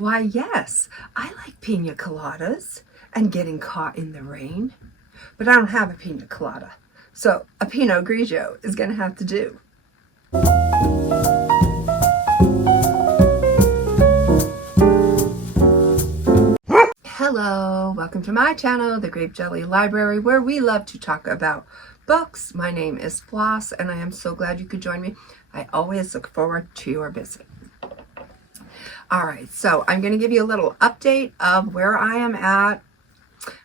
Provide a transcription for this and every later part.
Why, yes, I like pina coladas and getting caught in the rain, but I don't have a pina colada, so a Pinot Grigio is going to have to do. Hello, welcome to my channel, The Grape Jelly Library, where we love to talk about books. My name is Floss, and I am so glad you could join me. I always look forward to your visit. All right, so I'm going to give you a little update of where I am at.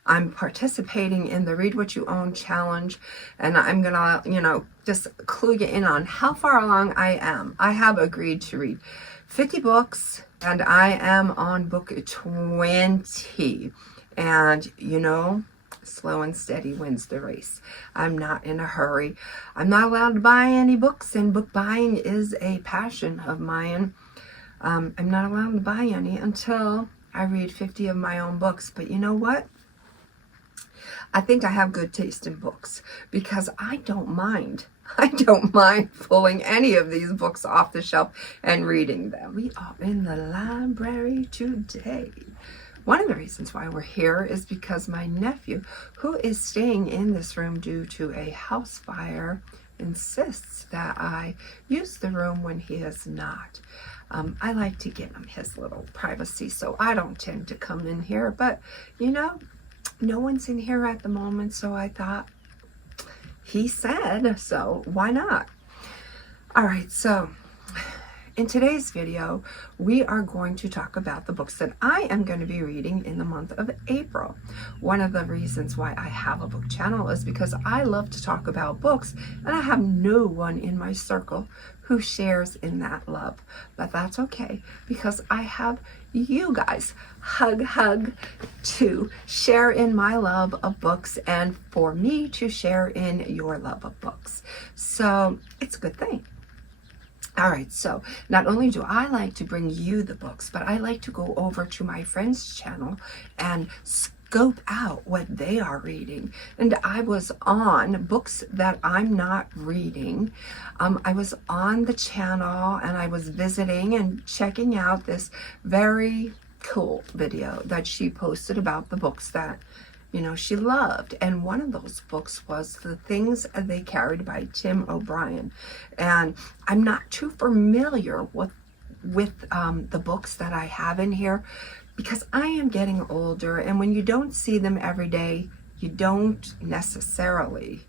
I'm participating in the Read What You Own challenge, and I'm going to, just clue you in on how far along I am. I have agreed to read 50 books, and I am on book 20. And, slow and steady wins the race. I'm not in a hurry. I'm not allowed to buy any books, and book buying is a passion of mine. I'm not allowed to buy any until I read 50 of my own books. But you know what? I think I have good taste in books because I don't mind. I don't mind pulling any of these books off the shelf and reading them. We are in the library today. One of the reasons why we're here is because my nephew, who is staying in this room due to a house fire, insists that I use the room when he is not. I like to give him his little privacy, so I don't tend to come in here. But, no one's in here at the moment, so I thought he said, so why not? All right, so in today's video, we are going to talk about the books that I am going to be reading in the month of April. One of the reasons why I have a book channel is because I love to talk about books, and I have no one in my circle who shares in that love. But that's okay, because I have you guys, hug, to share in my love of books and for me to share in your love of books. So it's a good thing. All right, so not only do I like to bring you the books, but I like to go over to my friend's channel and scope out what they are reading. And I was on books that I'm not reading. I was on the channel and I was visiting and checking out this very cool video that she posted about the books that she loved. And one of those books was The Things They Carried by Tim O'Brien. And I'm not too familiar with the books that I have in here because I am getting older, and when you don't see them every day, you don't necessarily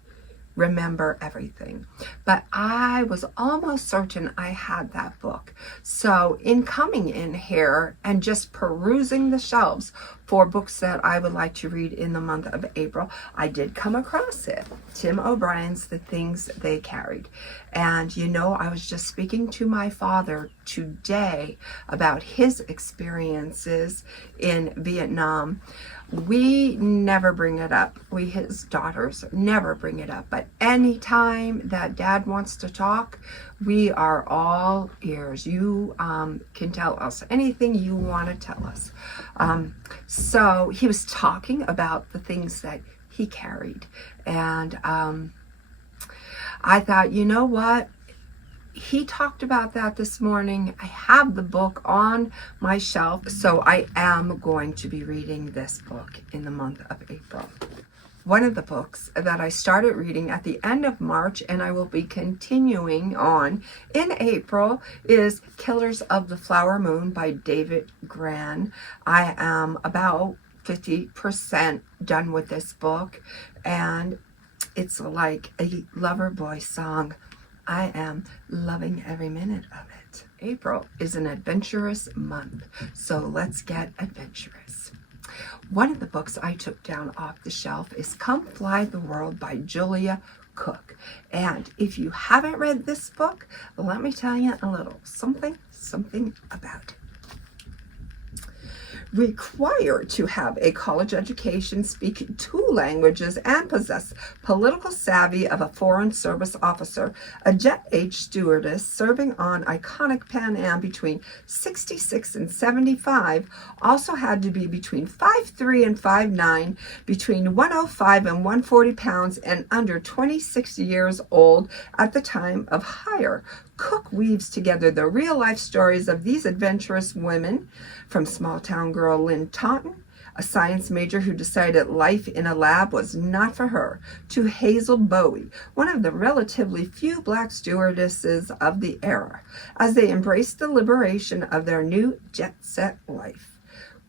remember everything. But I was almost certain I had that book. So in coming in here and just perusing the shelves for books that I would like to read in the month of April, I did come across it. Tim O'Brien's The Things They Carried. And I was just speaking to my father today about his experiences in Vietnam. We never bring it up. We, his daughters, never bring it up. But anytime that Dad wants to talk, we are all ears. You can tell us anything you want to tell us. So he was talking about the things that he carried. And I thought, you know what? He talked about that this morning. I have the book on my shelf, so I am going to be reading this book in the month of April. One of the books that I started reading at the end of March and I will be continuing on in April is Killers of the Flower Moon by David Grann. I am about 50% done with this book, and it's like a lover boy song. I am loving every minute of it. April is an adventurous month, so let's get adventurous. One of the books I took down off the shelf is Come Fly the World by Julia Cooke. And if you haven't read this book, let me tell you a little something about it. required to have a college education, speak 2 languages, and possess political savvy of a foreign service officer. A jet-age stewardess serving on iconic Pan Am between 66 and 75 also had to be between 5'3" and 5'9", between 105 and 140 pounds, and under 26 years old at the time of hire. Cooke weaves together the real-life stories of these adventurous women, from small-town girl Lynn Taunton, a science major who decided life in a lab was not for her, to Hazel Bowie, one of the relatively few black stewardesses of the era, as they embraced the liberation of their new jet-set life.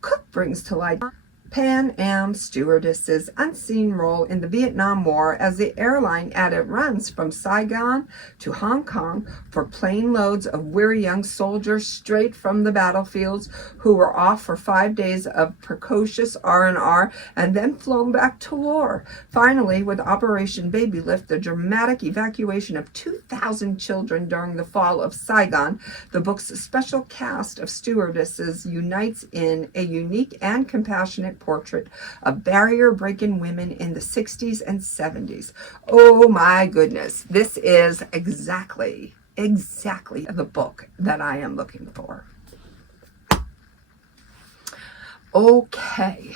Cooke brings to light Pan Am stewardesses' unseen role in the Vietnam War as the airline added runs from Saigon to Hong Kong for plane loads of weary young soldiers straight from the battlefields who were off for 5 days of precocious R&R and then flown back to war. Finally, with Operation Baby Lift, the dramatic evacuation of 2,000 children during the fall of Saigon, the book's special cast of stewardesses unites in a unique and compassionate portrait of barrier-breaking women in the 60s and 70s. Oh my goodness, this is exactly the book that I am looking for. Okay.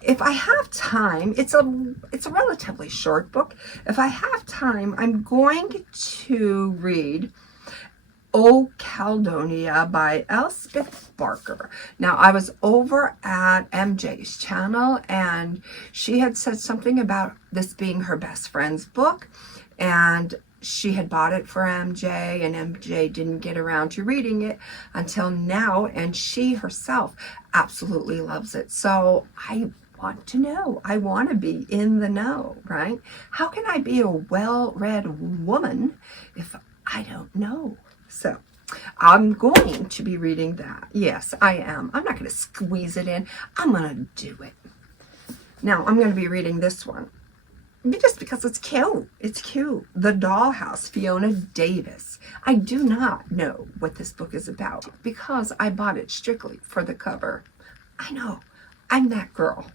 If I have time, it's a relatively short book. If I have time, I'm going to read Caledonia by Elspeth Barker. Now, I was over at MJ's channel, and she had said something about this being her best friend's book, and she had bought it for MJ, and MJ didn't get around to reading it until now, and she herself absolutely loves it. So I want to know. I want to be in the know, right? How can I be a well-read woman if I don't know? So I'm going to be reading that. Yes, I am. I'm not going to squeeze it in. I'm going to do it. Now, I'm going to be reading this one just because it's cute. It's cute. The Dollhouse, Fiona Davis. I do not know what this book is about because I bought it strictly for the cover. I know. I'm that girl.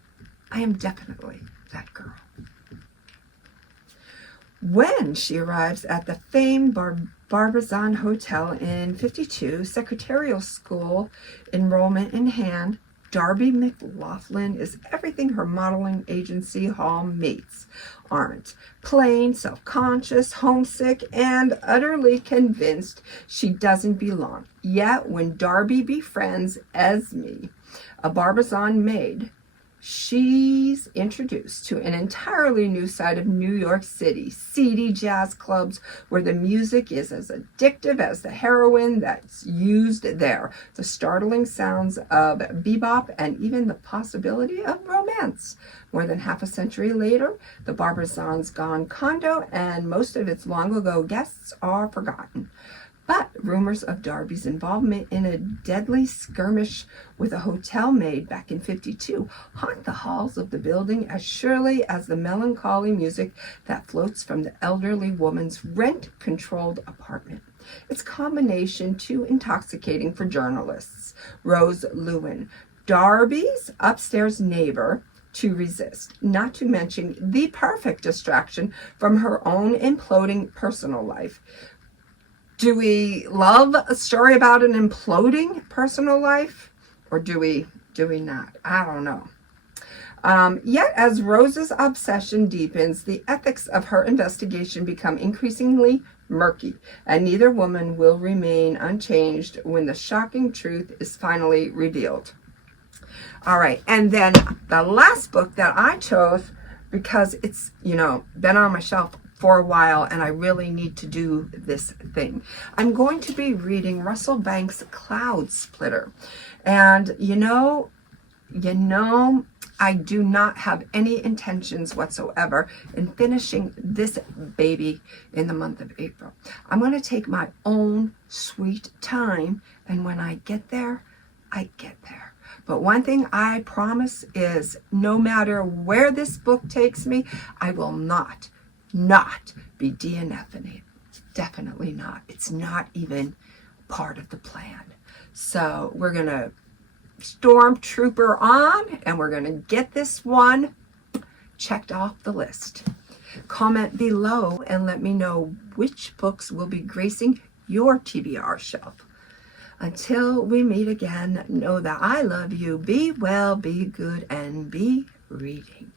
I am definitely that girl. When she arrives at the famed Barbizon Hotel in 52, secretarial school enrollment in hand, Darby McLaughlin is everything her modeling agency hall mates aren't. Plain, self-conscious, homesick, and utterly convinced she doesn't belong. Yet when Darby befriends Esme, a Barbizon maid, she's introduced to an entirely new side of New York City, seedy jazz clubs where the music is as addictive as the heroin that's used there, the startling sounds of bebop, and even the possibility of romance. More than half a century later, the Barbizon's gone condo, and most of its long-ago guests are forgotten. But rumors of Darby's involvement in a deadly skirmish with a hotel maid back in 52 haunt the halls of the building as surely as the melancholy music that floats from the elderly woman's rent-controlled apartment. It's combination too intoxicating for journalists. Rose Lewin, Darby's upstairs neighbor, to resist, not to mention the perfect distraction from her own imploding personal life. Do we love a story about an imploding personal life? Or do we not? I don't know. Yet as Rose's obsession deepens, the ethics of her investigation become increasingly murky, and neither woman will remain unchanged when the shocking truth is finally revealed. All right, and then the last book that I chose, because it's, been on my shelf for a while, and I really need to do this thing. I'm going to be reading Russell Banks' Cloudsplitter. And I do not have any intentions whatsoever in finishing this baby in the month of April. I'm going to take my own sweet time, and when I get there, I get there. But one thing I promise is no matter where this book takes me, I will not be DNFing it. Definitely not. It's not even part of the plan. So we're gonna Stormtrooper on, and we're going to get this one checked off the list. Comment below and let me know which books will be gracing your TBR shelf. Until we meet again, know that I love you. Be well, be good, and be reading.